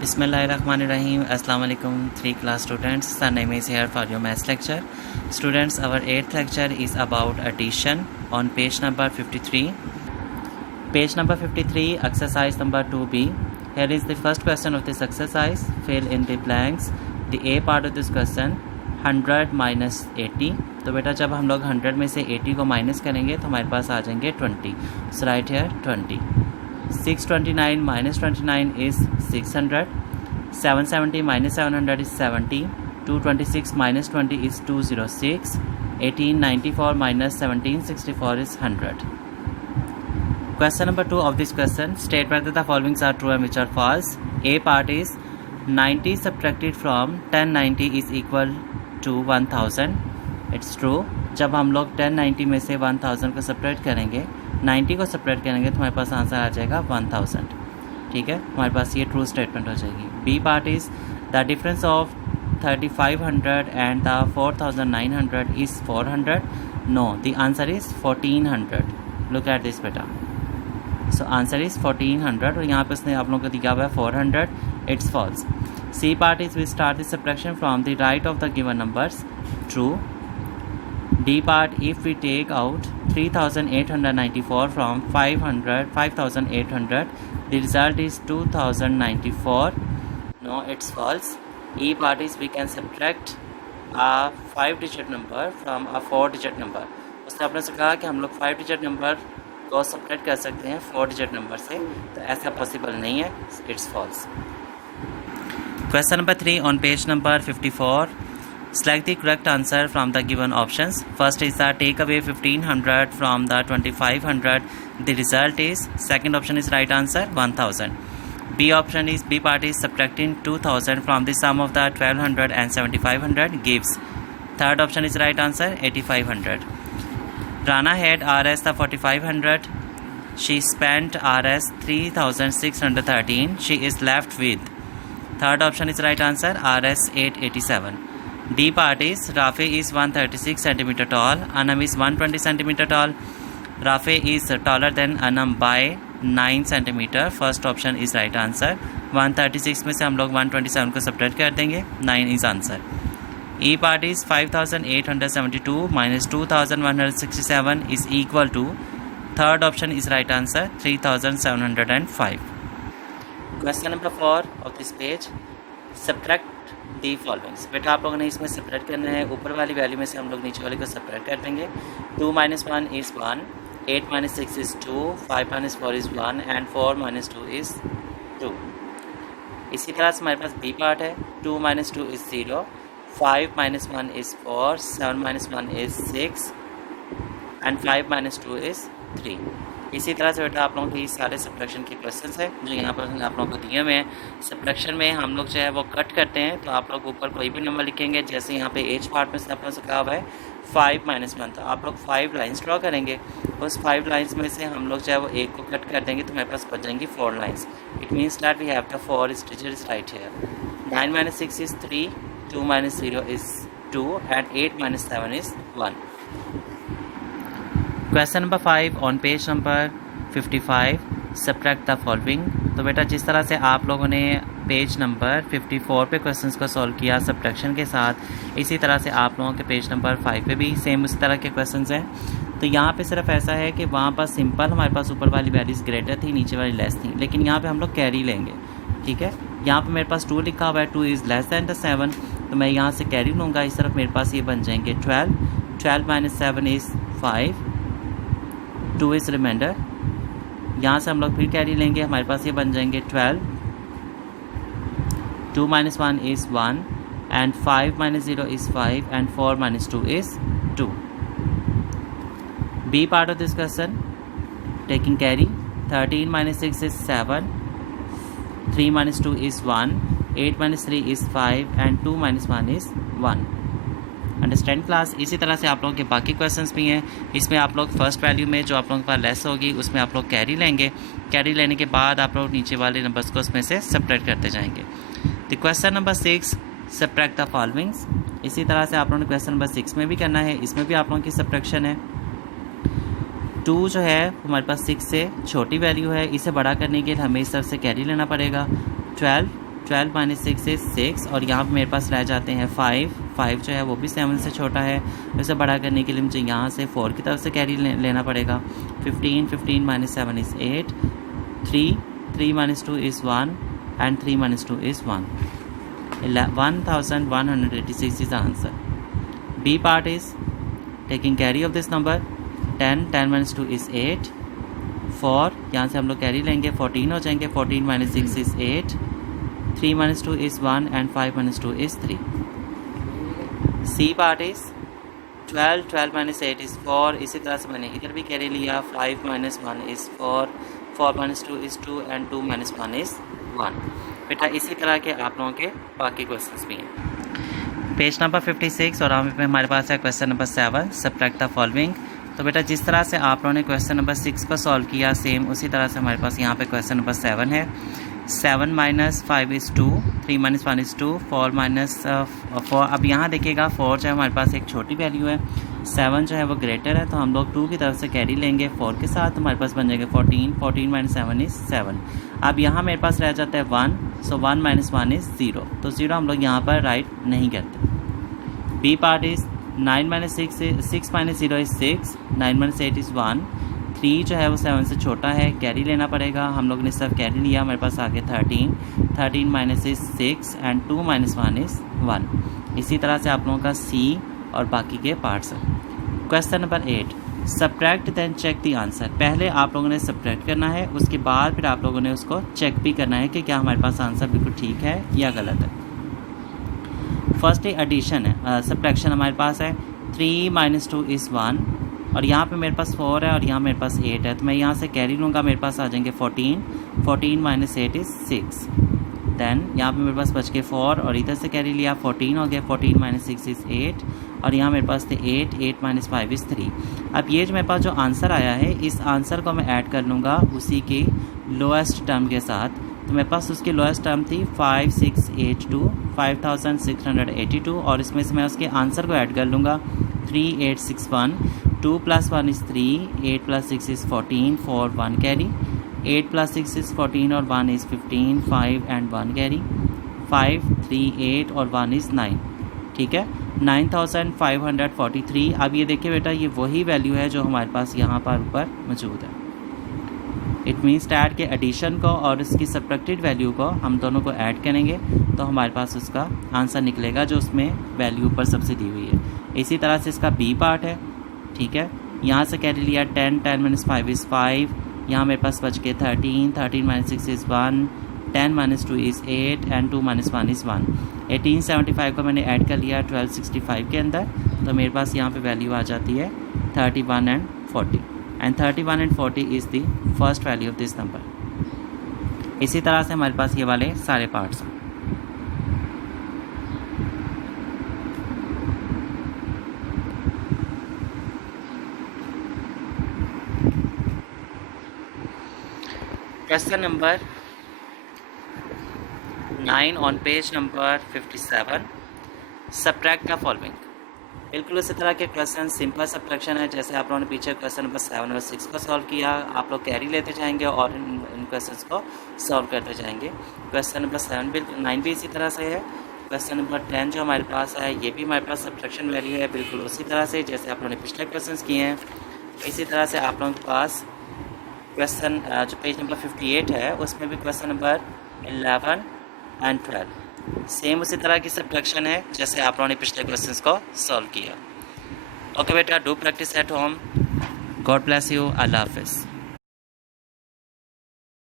Bismillahirrahmanirrahim. Assalamu alaikum 3 class students. Sannaim is here for your maths lecture. Students, our 8th lecture is about addition on page number 53. Page number 53, exercise number 2b. Here is the first question of this exercise. Fill in the blanks. The A part of this question, 100 minus 80. तो बेटा जब हम लोग 100 में से 80 को minus करेंगे तो हमारे पास आ जाएंगे 20. So right here 20. 629 minus 29 is 600. 770 minus 700 is 70. 226 minus 20 is 206. 1894 minus 1764 is 100. Question number 2 of this question. State whether the following are true and which are false. A part is 90 subtracted from 1090 is equal to 1000. It's true. जब हम लोग 1090 में से 1000 को subtract करेंगे, 90 को subtract करेंगे तो हमारे पास आंसर आ जाएगा 1000. ठीक है, हमारे पास ये ट्रू स्टेटमेंट हो जाएगी. B part is the difference of 3500 and the 4900 is 400. No, the answer is 1400. Look at this बेटा. सो आंसर इज 1400 और यहाँ पे उसने आप लोगों को दिया हुआ है 400. It's false. C part is we start the subtraction from the right of the given numbers. True. D part, if we take out 3894 from 5800, the result is 2094. No, it's false. E part is we can subtract a 5-digit number from a 4-digit number. उसने अपने से कहा कि हम लोग 5-digit number को subtract कर सकते हैं 4-digit number से, तो ऐसा पॉसिबल नहीं है. It's false. Question number 3 on page number 54. Select the correct answer from the given options. First is the take away 1500 from the 2500. The result is, second option is right answer 1000. B option is, B part is subtracting 2000 from the sum of the 1200 and 7500 gives. Third option is right answer 8500. Rana had Rs the 4500. She spent Rs 3613. She is left with. Third option is right answer Rs 887. D part is Rafi is 136 cm tall, Anam is 120 cm tall. Rafi is taller than Anam by 9 cm. First option is right answer. 136 में से हम लोग 127 को subtract कर देंगे, 9 is answer. E part is 5872 minus 2167 is equal to. Third option is right answer 3705. Question number 4 of this page. Subtract the followings. बेटा आप लोगों ने इसमें सेपरेट करना है. ऊपर वाली वैल्यू में से हम लोग नीचे वाली को सेपरेट कर देंगे. 2 minus 1 is 1. 8 minus 6 is 2. 5 minus 4 is 1 and 4 minus 2 is 2. इसी तरह से हमारे पास बी पार्ट है. 2 minus 2 is 0. 5 minus 1 is 4. 7 minus 1 is 6 and 5 minus 2 is 3. इसी तरह से बेटा आप लोगों के सारे सब्ट्रैक्शन के क्वेश्चंस है जो यहाँ पर आप लोगों को दिए हुए हैं. सब्ट्रैक्शन में हम लोग जो है वो कट करते हैं, तो आप लोग ऊपर कोई भी नंबर लिखेंगे. जैसे यहाँ पे एज पार्ट में से आप लोगों से कहा हुआ है 5 minus 1, तो आप लोग 5 लाइन्स ड्रॉ करेंगे. उस 5 लाइन्स में से हम लोग जो है वो एक को कट कर देंगे तो हमारे पास बच जाएंगी 4 lines. It means that we have the 4 digits right here. 9 minus 6 is 3. 2 minus 0 is 2 and 8 minus 7 is 1. Question number 5 on page number 55. Subtract the following. तो बेटा जिस तरह से आप लोगों ने पेज नंबर 54 पे क्वेश्चंस को सॉल्व किया सब्ट्रैक्शन के साथ, इसी तरह से आप लोगों के पेज नंबर 5 पे भी सेम उसी तरह के क्वेश्चंस हैं. तो यहाँ पे सिर्फ ऐसा है कि वहाँ पर सिंपल हमारे पास ऊपर वाली वैल्यूज़ ग्रेटर थी, नीचे वाली लेस थी, लेकिन यहाँ पे हम लोग कैरी लेंगे. ठीक है, यहाँ पे मेरे पास 2 लिखा हुआ है. 2 इज़ लेस दैन द 7, तो मैं यहाँ से कैरी लूँगा. इस तरफ मेरे पास ये बन जाएंगे 12. 12 minus 7 is 5. 2 is reminder. यहाँ से हम लोग फिर कैरी लेंगे, हमारे पास ये बन जाएंगे 12. 2 minus 1 is 1 and 5 minus 0 is 5 and 4 minus 2 is 2. B part of this question, taking carry. 13 minus 6 is 7. 3 minus 2 is 1. 8 minus 3 is 5 and 2 minus 1 is 1. Understand class. इसी तरह से आप लोगों के बाकी क्वेश्चंस भी हैं. इसमें आप लोग फर्स्ट वैल्यू में जो आप लोगों के पास लेस होगी उसमें आप लोग कैरी लेंगे. कैरी लेने के बाद आप लोग नीचे वाले नंबर्स को उसमें से सब्ट्रैक्ट करते जाएंगे. The question number 6, subtract the followings. इसी तरह से आप लोगों ने क्वेश्चन नंबर 6 में भी करना है. इसमें भी आप लोगों की सब्ट्रैक्शन है. 2 जो है हमारे पास 6 से छोटी वैल्यू है, इसे बड़ा करने के लिए हमें इस तरफ से कैरी लेना पड़ेगा. 12 12 माइनस 6 इज़ 6 और यहाँ पर मेरे पास रह जाते हैं 5 जो है वो भी 7 से छोटा है। उसे बड़ा करने के लिए मुझे यहाँ से 4 की तरफ से कैरी लेना पड़ेगा। 15 minus 7 is 8, 3 minus 2 is 1 and 3 minus 2 is 1. 1186 is the answer. B part is taking carry of this number. 10 minus 2 is 8. 4 यहाँ से हम लोग कैरी लेंगे, 14 हो जाएंगे। 14 minus 6 is 8. 3 minus 2 is 1 and 5 minus 2 is 3. C part is 12 minus 8 is 4. इसी तरह से मैंने इधर भी कैरी लिया। 5 minus 1 is 4. 4 minus 2 is 2 and 2 minus 1 is 1। बेटा इसी तरह के आप लोगों के बाकी क्वेश्चंस भी हैं। पेज नंबर 56 और यहाँ पे हमारे पास है question number 7, subtract the following. तो बेटा जिस तरह से आप लोगों ने क्वेश्चन नंबर 6 को सॉल्व किया, सेम उसी तरह से हमारे पास यहाँ पे क्वेश्चन नंबर 7 है। 7 minus 5 is 2, 3 minus 1 is 2, 4 minus 4। अब यहाँ देखिएगा 4 जो है हमारे पास एक छोटी वैल्यू है, 7 जो है वो ग्रेटर है, तो हम लोग 2 की तरफ से कैरी लेंगे 4 के साथ, तो हमारे पास बन जाएगा 14 माइनस 7 इज़ 7। अब यहाँ मेरे पास रह जाता है 1, सो 1 माइनस 1 इज़ 0, तो 0 हम लोग यहाँ पर राइट नहीं करते। B part is 9 minus 6 minus 0 is 6, 9 minus 8 is 1, 3 जो है वो 7 से छोटा है, कैरी लेना पड़ेगा। हम लोग ने सिर्फ कैरी लिया, हमारे पास आगे 13 minus is 6 and 2 minus 1 is 1। इसी तरह से आप लोगों का सी और बाकी के पार्ट्स हैं। Question number 8, subtract then check the answer. पहले आप लोगों ने सब्ट्रैक्ट करना है, उसके बाद फिर आप लोगों ने उसको चेक भी करना है कि क्या हमारे पास आंसर बिल्कुल ठीक है या गलत है। फर्स्ट एडिशन है, सब्ट्रैक्शन हमारे पास है 3 माइनस 2 इज़ 1 और यहाँ पे मेरे पास 4 है और यहाँ मेरे पास 8 है, तो मैं यहाँ से कैरी लूँगा, मेरे पास आ जाएंगे 14 माइनस 8 इज़ 6। दैन यहाँ पे मेरे पास बच के 4 और इधर से कैरी लिया, 14 हो गया, 14 माइनस 6 इज़ 8 और यहाँ मेरे पास थे 8 माइनस 5 इज़ 3। अब ये जो मेरे पास जो आंसर आया है, इस आंसर को मैं ऐड कर लूँगा उसी के लोएस्ट टर्म के साथ। तो मेरे पास उसकी लोएस्ट टर्म थी 5682 और इसमें से मैं उसके आंसर को ऐड कर लूँगा 3861। 2 plus 1 is 3, 8 plus 6 is 14, 4 1 carry, 8 plus 6 is 14 और 1 इज़ 15, 5 एंड 1 कैरी, 5 3 8 और 1 इज़ 9। ठीक है, 9543। अब ये देखिए बेटा, ये वही वैल्यू है जो हमारे पास यहाँ पर ऊपर मौजूद है। इट मीन्स ऐड के एडिशन को और इसकी सब्ट्रैक्टेड वैल्यू को हम दोनों को ऐड करेंगे तो हमारे पास उसका आंसर निकलेगा जो उसमें वैल्यू ऊपर सबसे दी हुई है। इसी तरह से इसका बी पार्ट है। ठीक है, यहाँ से कैरी लिया 10 माइनस 5 इज़ 5, यहाँ मेरे पास बच के 13 minus 6 is 1, 10 minus 2 is 8 and 2 minus 1 is 1। 1875 को मैंने ऐड कर लिया 1265 के अंदर, तो मेरे पास यहाँ पे वैल्यू आ जाती है 31 and 40 and 31 and 40 is the first value of this number. इसी तरह से हमारे पास ये वाले सारे पार्ट्स हैं। Question number 9 on page number 57, subtract the following. बिल्कुल इसी तरह के क्वेश्चन सिंपल सब्ट्रैक्शन है जैसे आप लोगों ने पीछे क्वेश्चन नंबर 7 और 6 को सॉल्व किया। आप लोग कैरी लेते जाएंगे और इन क्वेश्चंस को सॉल्व करते जाएंगे। क्वेश्चन नंबर 7 भी 9 भी इसी तरह से है। क्वेश्चन नंबर 10 जो हमारे पास है, ये भी हमारे पास सब्ट्रैक्शन वैल्यू है बिल्कुल उसी तरह से जैसे आप लोगों ने पिछले क्वेश्चन किए हैं। इसी तरह से आप लोगों के पास क्वेश्चन जो पेज नंबर 58 है उसमें भी क्वेश्चन नंबर 11 एंड 12 सेम उसी तरह की सब्ट्रैक्शन है जैसे आप लोगों ने पिछले क्वेश्चंस को सॉल्व किया। ओके बेटा, do practice at home. God bless you. Allah हाफिज़।